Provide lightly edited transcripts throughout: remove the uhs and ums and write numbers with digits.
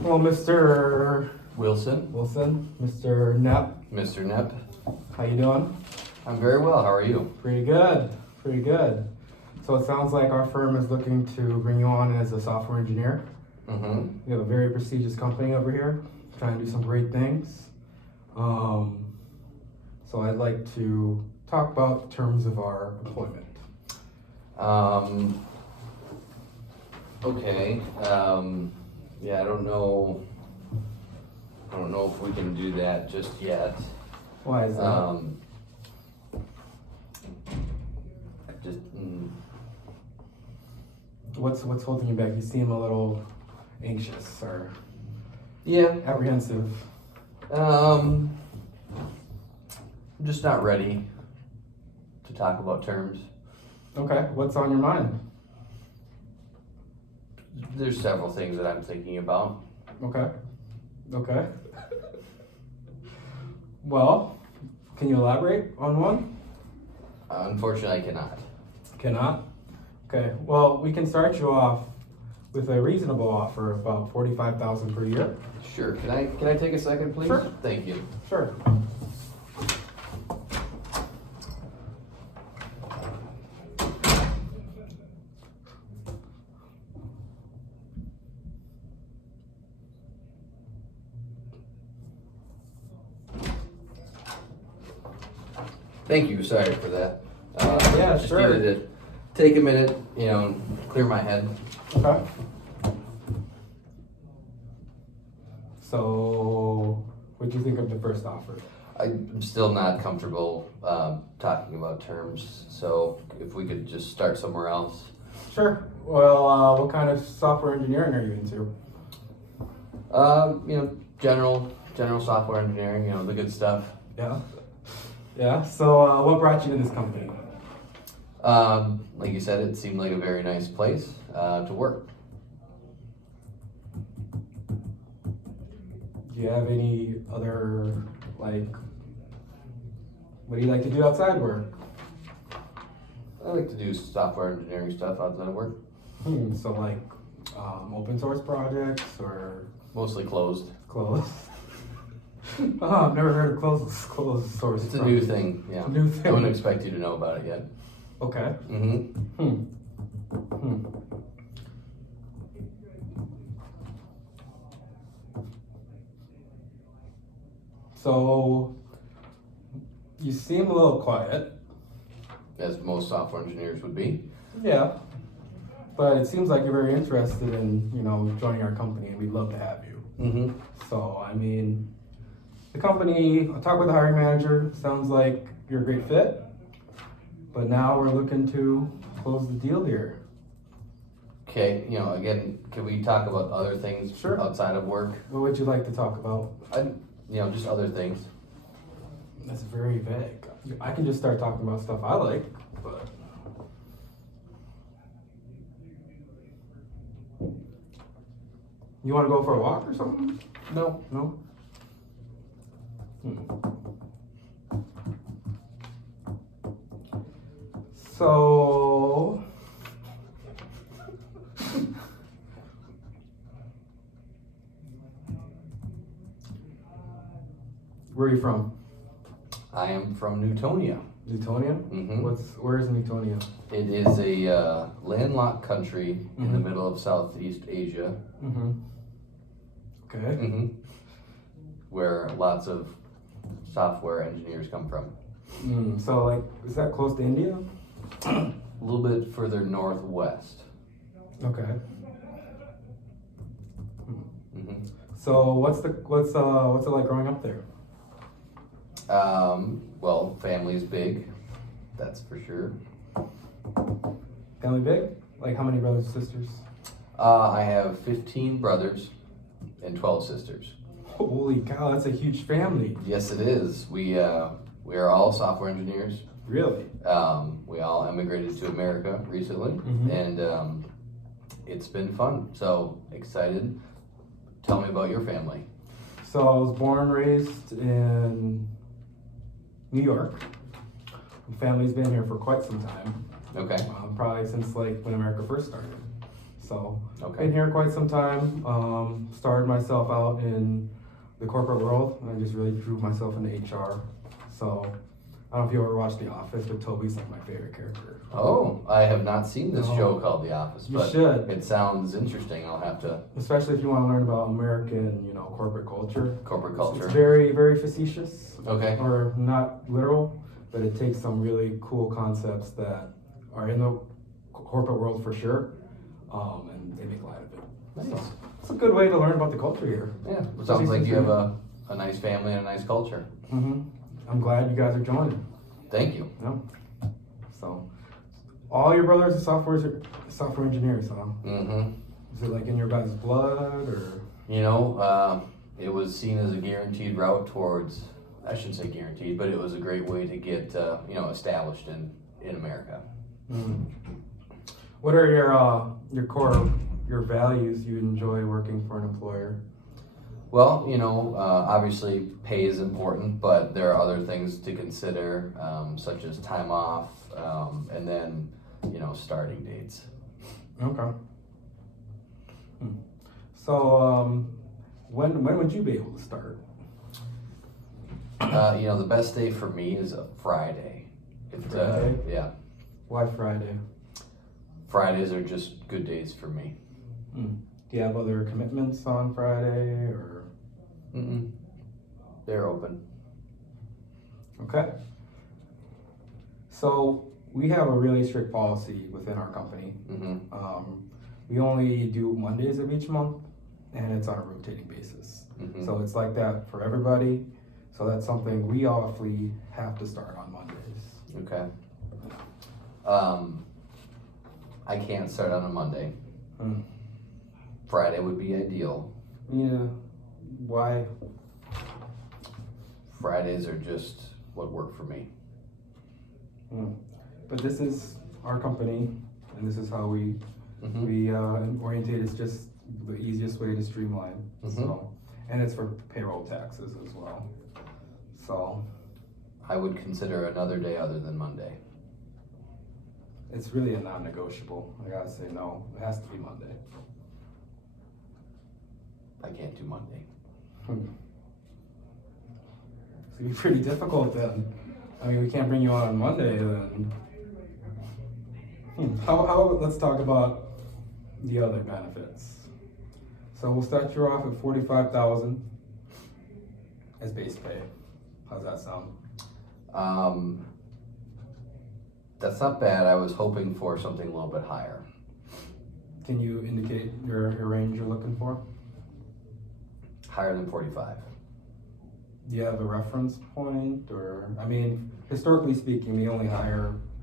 Well, Mr. Wilson. Mr. Knapp, Mr. Nepp. how you doing? I'm very well. How are you? Pretty good, pretty good. So it sounds like our firm is looking to bring you on as a software engineer. Mm-hmm. We have a very prestigious company over here, trying to do some great things. So I'd like to talk about the terms of our employment. Okay. Yeah, I don't know if we can do that just yet. Why is that? Just What's holding you back? You seem a little anxious or yeah. apprehensive. I'm just not ready to talk about terms. Okay, what's on your mind? There's several things that I'm thinking about. Okay. Well, can you elaborate on one? Unfortunately, I cannot. Cannot? Okay, well, we can start you off with a reasonable offer of about $45,000 per year. Sure. Can I take a second, please? Sure. Thank you. Sure. Thank you. Sorry for that. Yeah, just sure. needed to take a minute, and clear my head. Okay. So, what do you think of the first offer? I'm still not comfortable talking about terms, so if we could just start somewhere else. Sure. Well, what kind of software engineering are you into? General software engineering, the good stuff. Yeah. Yeah. So, what brought you to this company? Like you said, it seemed like a very nice place to work. Do you have any other, what do you like to do outside work? I like to do software engineering stuff outside of work. So open source projects or Mostly closed. closed? Oh, I've never heard of closed source. It's a new thing, yeah. New thing. I wouldn't expect you to know about it yet. Okay. Mm-hmm. So, you seem a little quiet. As most software engineers would be. Yeah. But it seems like you're very interested in, joining our company, and we'd love to have you. Mm-hmm. So, the company, I talked with the hiring manager, sounds like you're a great fit. But now we're looking to close the deal here. Okay, again, can we talk about other things Sure. outside of work? What would you like to talk about? Just other things. That's very vague. I can just start talking about stuff I like, but. You want to go for a walk or something? No. No? So. Where are you from? I am from Newtonian. Newtonian? Mm-hmm. Where is Newtonian? It is a landlocked country in the Mhm. middle of Southeast Asia. Mm-hmm. Okay. Mm-hmm. Where lots of software engineers come from. So, is that close to India? A little bit further northwest. Okay. Mm-hmm. So, what's it like growing up there? Well, family's big, that's for sure. Family big? Like how many brothers and sisters? I have 15 brothers and 12 sisters. Holy cow, that's a huge family. Yes, it is. We are all software engineers. Really? We all emigrated to America recently, Mhm. and it's been fun. So excited. Tell me about your family. So I was born and raised in New York. My family's been here for quite some time. Okay. Probably since when America first started. So Okay. been here quite some time. Started myself out in the corporate world, and I just really drew myself into HR. So I don't know if you ever watched The Office, but Toby's like my favorite character. Oh, I have not seen this No. show called The Office, You but should. it sounds interesting. I'll have to. Especially if you want to learn about American, corporate culture. Corporate It's culture. very, very facetious. Okay. Or not literal, but it takes some really cool concepts that are in the corporate world for sure, and they make light of it. Nice. So it's a good way to learn about the culture here. Yeah, it sounds like you have a nice family and a nice culture. Mm-hmm. I'm glad you guys are joining. Thank you. Yeah. So, all your brothers are software engineers, huh? Mm-hmm. Is it like in your guys' blood, or? It was seen as a guaranteed route towards, I shouldn't say guaranteed, but it was a great way to get, established in America. Mm. What are your core, your values you enjoy working for an employer? Well, obviously pay is important, but there are other things to consider, such as time off, and then, starting dates. Okay. So, when would you be able to start? The best day for me is a Friday. Friday? Yeah. Why Friday? Fridays are just good days for me. Do you have other commitments on Friday, or? Mm-mm. They're open. Okay. So we have a really strict policy within our company. Mm-hmm. We only do Mondays of each month, and it's on a rotating basis. Mm-hmm. So it's like that for everybody. So that's something we awfully have to start on Mondays. Okay. I can't start on a Monday. Hmm. Friday would be ideal. Yeah. Why? Fridays are just what work for me. But this is our company, and this is how we orientate. It's just the easiest way to streamline. So, and it's for payroll taxes as well. So I would consider another day other than Monday. it's really a non-negotiable. I gotta say no. It has to be Monday. I can't do Monday. It's gonna be pretty difficult then. I mean, we can't bring you on Monday then. How let's talk about the other benefits. So we'll start you off at 45,000 as base pay. How's that sound? That's not bad. I was hoping for something a little bit higher. Can you indicate your range you're looking for? Higher than 45. Do you have a reference point, or I mean, historically speaking, we only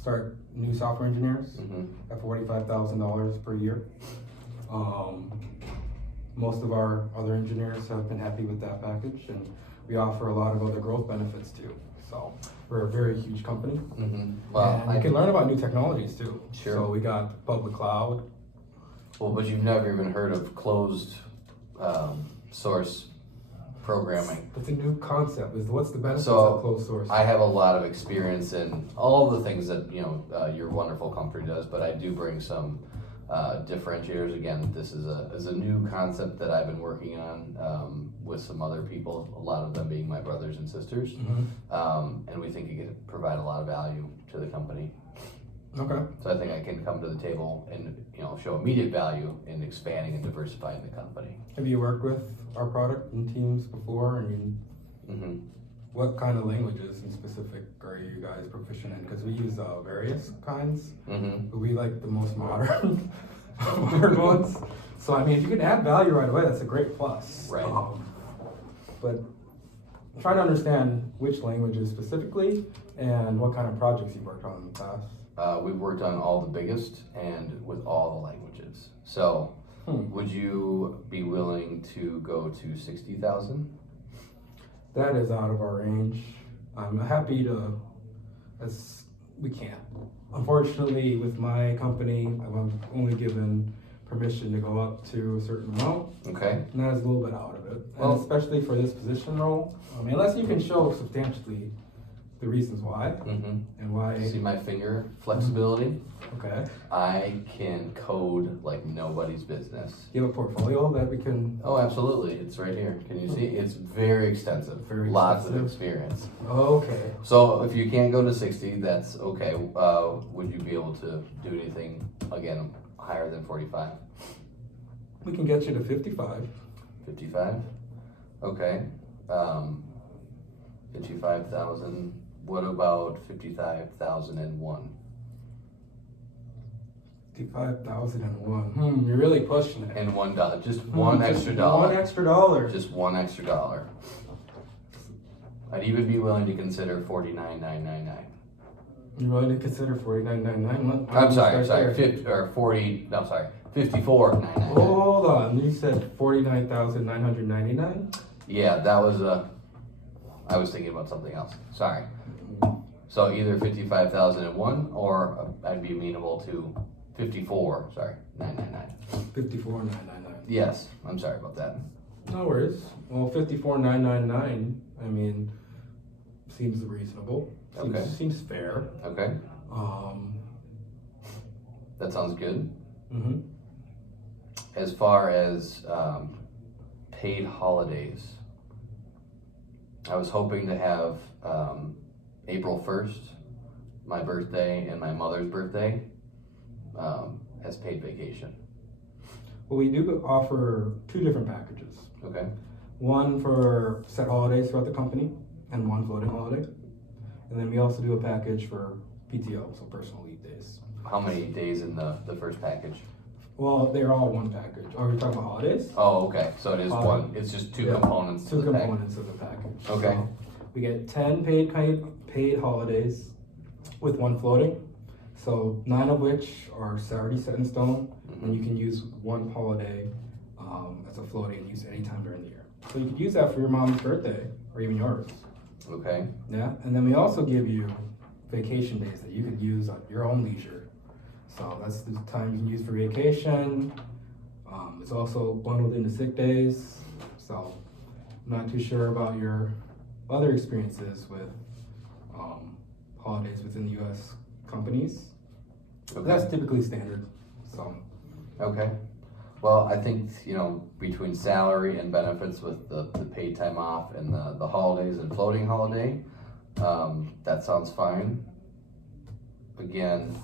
start new software engineers Mm-hmm. at $45,000 per year. Most of our other engineers have been happy with that package, and we offer a lot of other growth benefits too. So we're a very huge company. Mm-hmm. Well, and you can learn about new technologies too. Sure. So we got public cloud. Well, but you've never even heard of closed source programming. That's a new concept. What's the benefits So, of closed source? I have a lot of experience in all the things that your wonderful company does, but I do bring some differentiators. Again, this is a new concept that I've been working on with some other people, a lot of them being my brothers and sisters, and we think it could provide a lot of value to the company. Okay. So I think I can come to the table and show immediate value in expanding and diversifying the company. Have you worked with our product and teams before? I mean, what kind of languages in specific are you guys proficient in? Because we use various kinds, but we like the most modern, modern ones. So I mean, if you can add value right away, that's a great plus. Right. But try to understand which languages specifically and what kind of projects you've worked on in the past. We've worked on all the biggest and with all the languages. So, would you be willing to go to 60,000? That is out of our range. I'm happy to, we can't. Unfortunately, with my company, I'm only given permission to go up to a certain amount, Okay. and that is a little bit out of it. Well- And especially for this position role, I mean, unless you can show substantially the reasons why and why. See my finger flexibility? Okay. I can code like nobody's business. You have a portfolio that we can. Oh, absolutely. It's right here. Can you see? It's very extensive. Lots of experience. Okay. So if you can't go to 60, that's okay. Would you be able to do anything, again, higher than 45? We can get you to 55. 55? Okay. 55,000. What about 55,001? 55,001. You're really pushing it. And $1. Just one extra dollar. One extra dollar. Just one extra dollar. I'd even be willing to consider 49,999. You're willing to consider 49,999? I'm sorry, 54,999. Hold on, you said 49,999? Yeah, that was I was thinking about something else. Sorry. So either 55,001 or I'd be amenable to 999. 54,999. Yes, I'm sorry about that. No worries. Well, 54,999, I mean, seems reasonable. Seems fair. Okay. That sounds good. As far as paid holidays, I was hoping to have April 1st, my birthday, and my mother's birthday as paid vacation. Well, we do offer two different packages. Okay. One for set holidays throughout the company and one floating holiday. And then we also do a package for PTO, so personal leave days. How many days in the first package? Well, they're all one package. Are we talking about holidays? Oh, okay. So it is one. It's just two components. Two components of the package. Okay. So we get 10 paid holidays with one floating. So 9 of which are already set in stone, and you can use one holiday as a floating and use it anytime during the year. So you could use that for your mom's birthday or even yours. Okay. Yeah, and then we also give you vacation days that you could use at your own leisure. So that's the time you can use for vacation. It's also bundled into sick days. So I'm not too sure about your other experiences with holidays within the U.S. companies. Okay. That's typically standard. So. Okay. Well, I think, between salary and benefits with the paid time off and the holidays and floating holiday, that sounds fine. Again,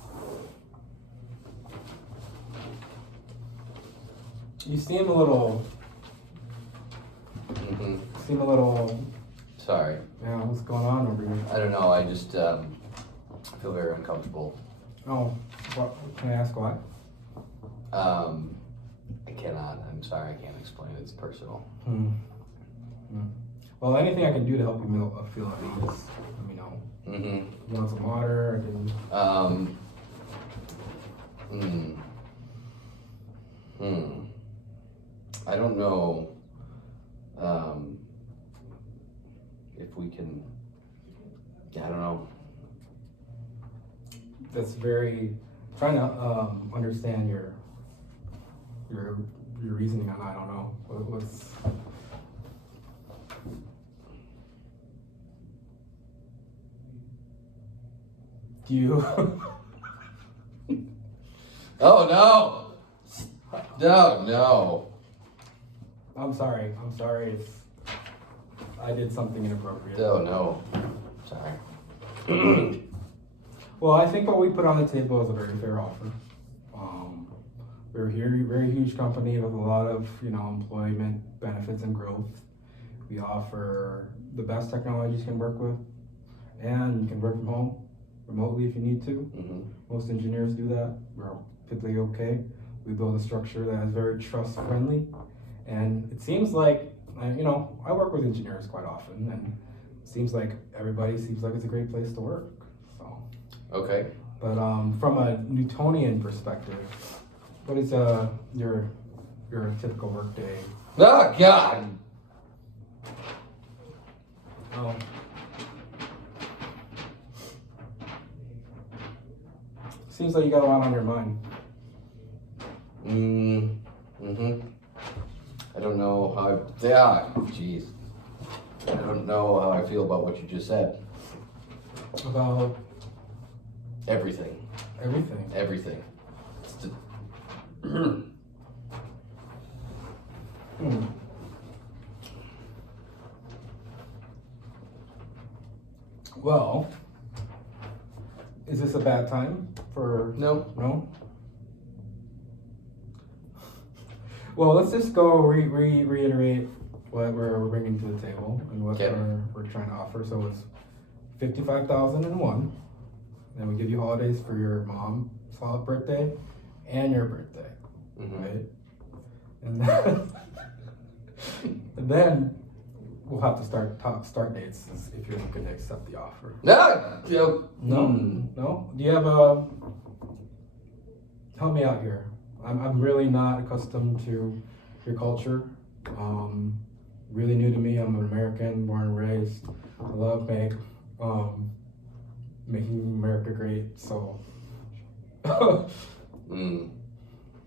you seem a little. Sorry. Yeah, what's going on over here? I don't know. I just feel very uncomfortable. Oh, can I ask why? I cannot. I'm sorry. I can't explain. It's personal. Well, anything I can do to help you feel at ease, let me know. You want some water? I don't know if we can. I don't know. That's very trying to understand your reasoning on. I don't know what's. Do you? Oh no! No. I'm sorry. It's. I did something inappropriate. Oh no. Sorry. Well, I think what we put on the table is a very fair offer. We're a very huge company with a lot of employment benefits and growth. We offer the best technologies you can work with, and you can work from home remotely if you need to. Most engineers do that. We're typically okay. We build a structure that is very trust friendly, and it seems like I work with engineers quite often, and it seems like everybody seems like it's a great place to work. So. Okay. But from a Newtonian perspective, what is your typical work day? Oh God. Oh. Seems like you got a lot on your mind. I don't know how jeez. I don't know how I feel about what you just said. About Everything. everything. Everything. Hmm. Well, is this a bad time for? No. No. Well, let's just go reiterate what we're bringing to the table and what Okay. we're trying to offer. So it's 55,001. Then we give you holidays for your mom's birthday and your birthday, right? And then, and then we'll have to start dates if you're looking to accept the offer. No. Yep. No, no. Do you have a? Help me out here. I'm really not accustomed to your culture. Really new to me. I'm an American, born and raised. I love making America great. So,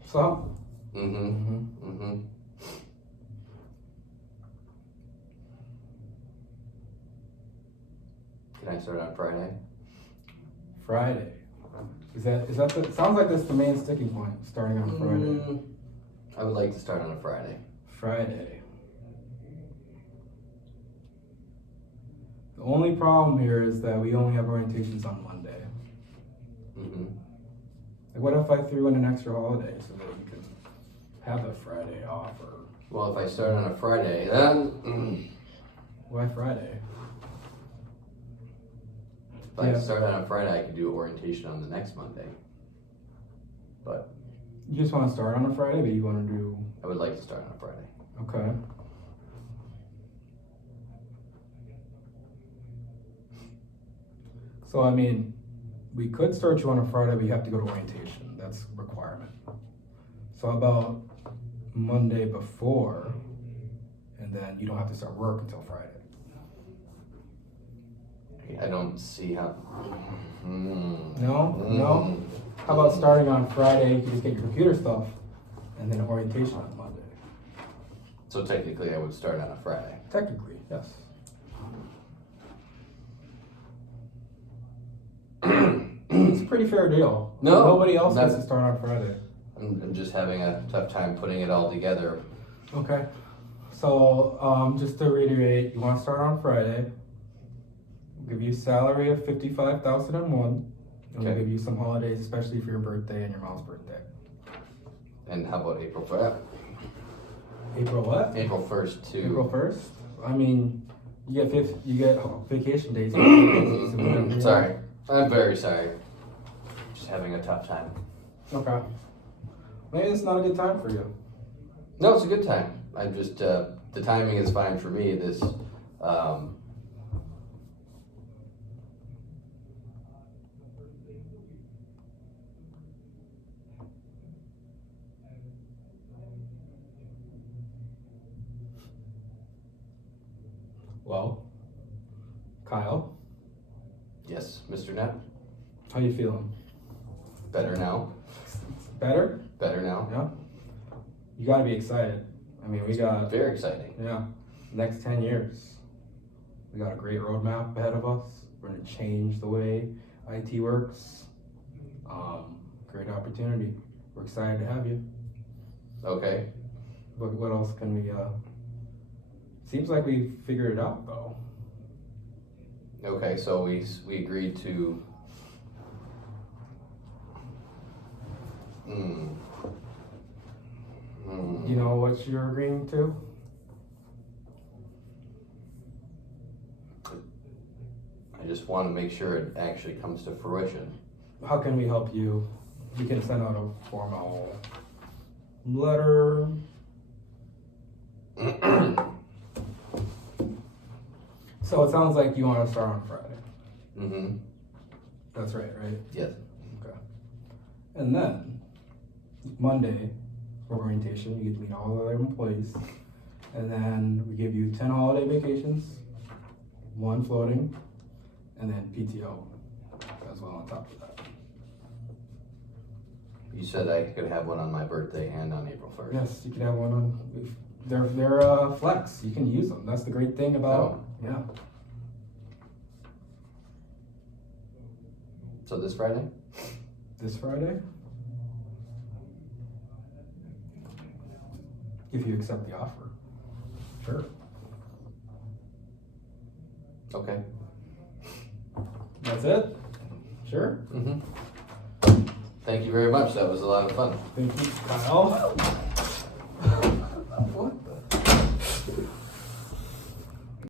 so. Can I start on Friday? Friday. Is that the? Sounds like that's the main sticking point. Starting on Friday. I would like to start on a Friday. Friday. The only problem here is that we only have orientations on Monday. Like, what if I threw in an extra holiday so that you can have the Friday off? Or Well, if I start on a Friday, then why Friday? if I start on a Friday, I can do orientation on the next Monday. But You just want to start on a Friday, but you want to do I would like to start on a Friday. okay. So I mean, we could start you on a Friday, but you have to go to orientation. That's a requirement. So how about Monday before, and then you don't have to start work until Friday. I don't see how. No. How about starting on Friday? You can just get your computer stuff, and then orientation on Monday. So technically, I would start on a Friday. Technically, yes. It's a pretty fair deal. No, Nobody else that's- gets to start on Friday. I'm just having a tough time putting it all together. Okay. So, just to reiterate, you want to start on Friday. We'll give you a salary of 55,001. And we'll Okay. give you some holidays, especially for your birthday and your mom's birthday. And how about April 1st? April what? April 1st to. April 1st? I mean, you get vacation days. Sorry. I'm very sorry. Just having a tough time. Okay. Maybe it's not a good time for you. No, it's a good time. I'm just, the timing is fine for me. This, Well, Kyle, yes, Mr. Knapp, how you feeling? better now. Better? Better now. Yeah. You gotta be excited. I mean, we got Very exciting. next 10 years. We got a great roadmap ahead of us. We're gonna change the way IT works. Great opportunity. We're excited to have you. Okay. What else can we? Seems like we figured it out though. Okay, so we agreed to. You know what you're agreeing to? I just want to make sure it actually comes to fruition. How can we help you? You can send out a formal letter. So it sounds like you want to start on Friday. That's right? Yes. Okay. And then Monday for orientation, you get to meet all the other employees. And then we give you 10 holiday vacations, 1 floating, and then PTO as well on top of that. You said I could have one on my birthday and on April 1st. Yes, you can have one on. They're flex. You can use them. That's the great thing about. Yeah. So this Friday? This Friday? If you accept the offer. Sure. Okay. That's it? Sure? Thank you very much. That was a lot of fun. Thank you, Kyle.